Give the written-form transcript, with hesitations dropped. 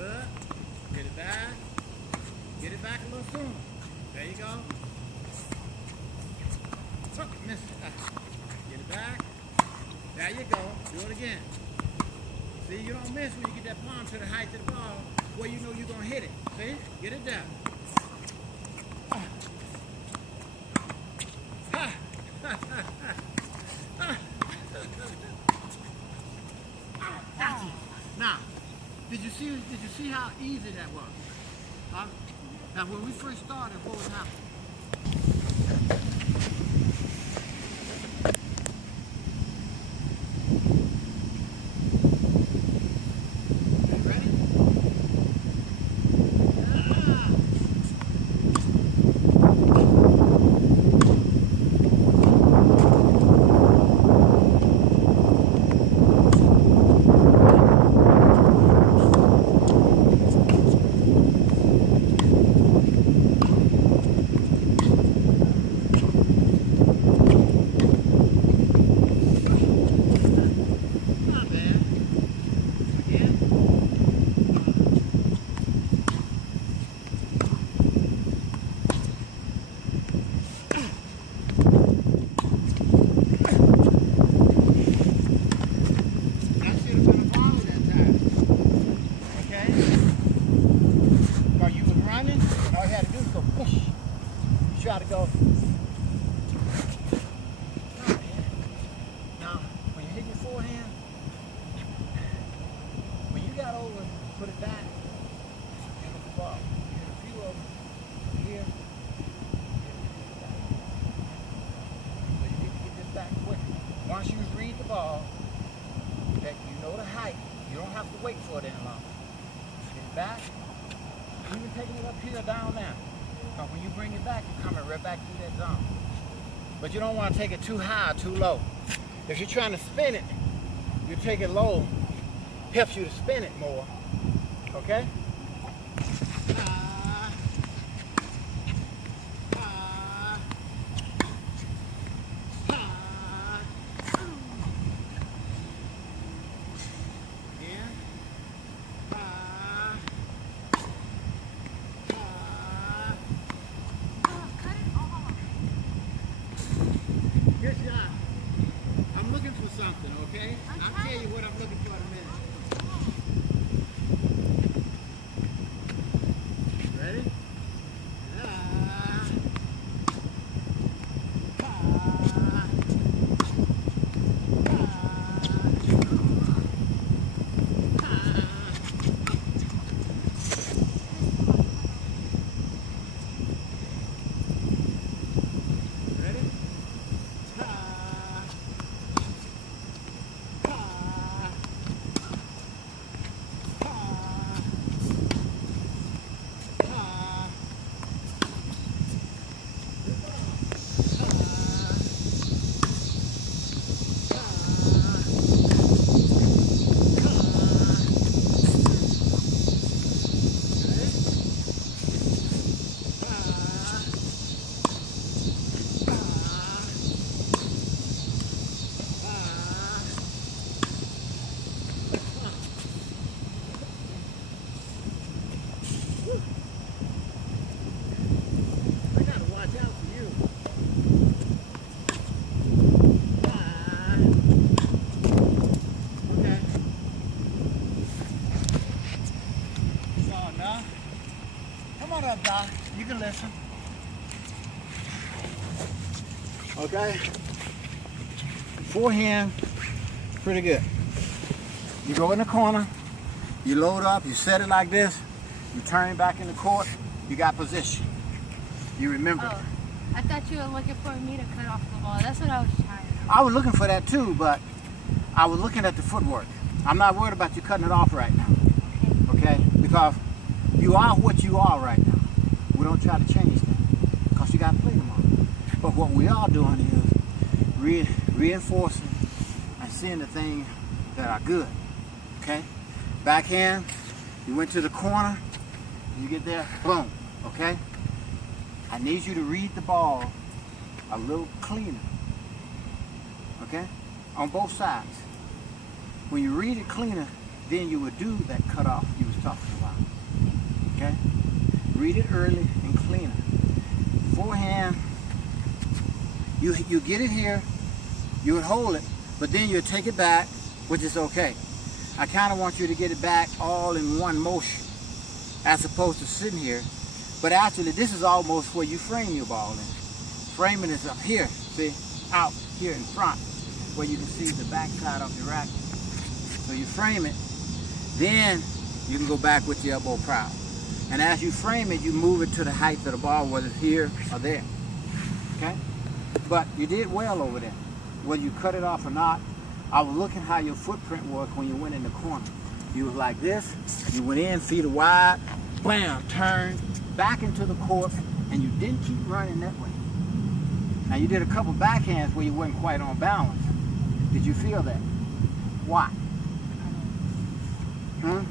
Good. Get it back. Get it back a little sooner. There you go. Miss it. Get it back. There you go. Do it again. See, you don't miss when you get that palm to the height of the ball where you know you're going to hit it. See? Get it down. Now, did you see how easy that was? Huh? Now, when we first started, what was happening? Try to go. Now, when you hit your forehand, when you got over, put it back, and hit the ball. You hit a few of them here. So you need to get this back quick. Once you read the ball, that you know the height, you don't have to wait for it any longer. Get it back, even taking it up here, down there. When you bring it back, you're coming right back through that zone. But you don't want to take it too high or too low. If you're trying to spin it, you take it low, helps you to spin it more. Okay? I'm looking for something, okay? I'll tell you what I'm looking for in a minute. Ready? Come on up, Doc. You can listen. Okay? Forehand, pretty good. You go in the corner, you load up, you set it like this, you turn back in the court, you got position. You remember. Oh, I thought you were looking for me to cut off the ball. That's what I was trying to do. I was looking for that too, but I was looking at the footwork. I'm not worried about you cutting it off right now. Okay? Because you are what you are right now. We don't try to change that because you got to play tomorrow. But what we are doing is reinforcing and seeing the things that are good. Okay? Backhand, you went to the corner, you get there, boom. Okay? I need you to read the ball a little cleaner. Okay? On both sides. When you read it cleaner, then you would do that cutoff you was talking about. Okay? Read it early and cleaner. Forehand, you get it here, you would hold it, but then you take it back, which is okay. I kind of want you to get it back all in one motion, as opposed to sitting here. But actually, this is almost where you frame your ball in. Framing is up here, see, out here in front, where you can see the back side of your racket. So you frame it, then you can go back with your elbow proud. And as you frame it, you move it to the height of the ball, whether it's here or there. Okay? But you did well over there. Whether you cut it off or not, I was looking how your footprint was when you went in the corner. You was like this, you went in, feet are wide, bam, turned, back into the court, and you didn't keep running that way. Now you did a couple backhands where you weren't quite on balance. Did you feel that? Why?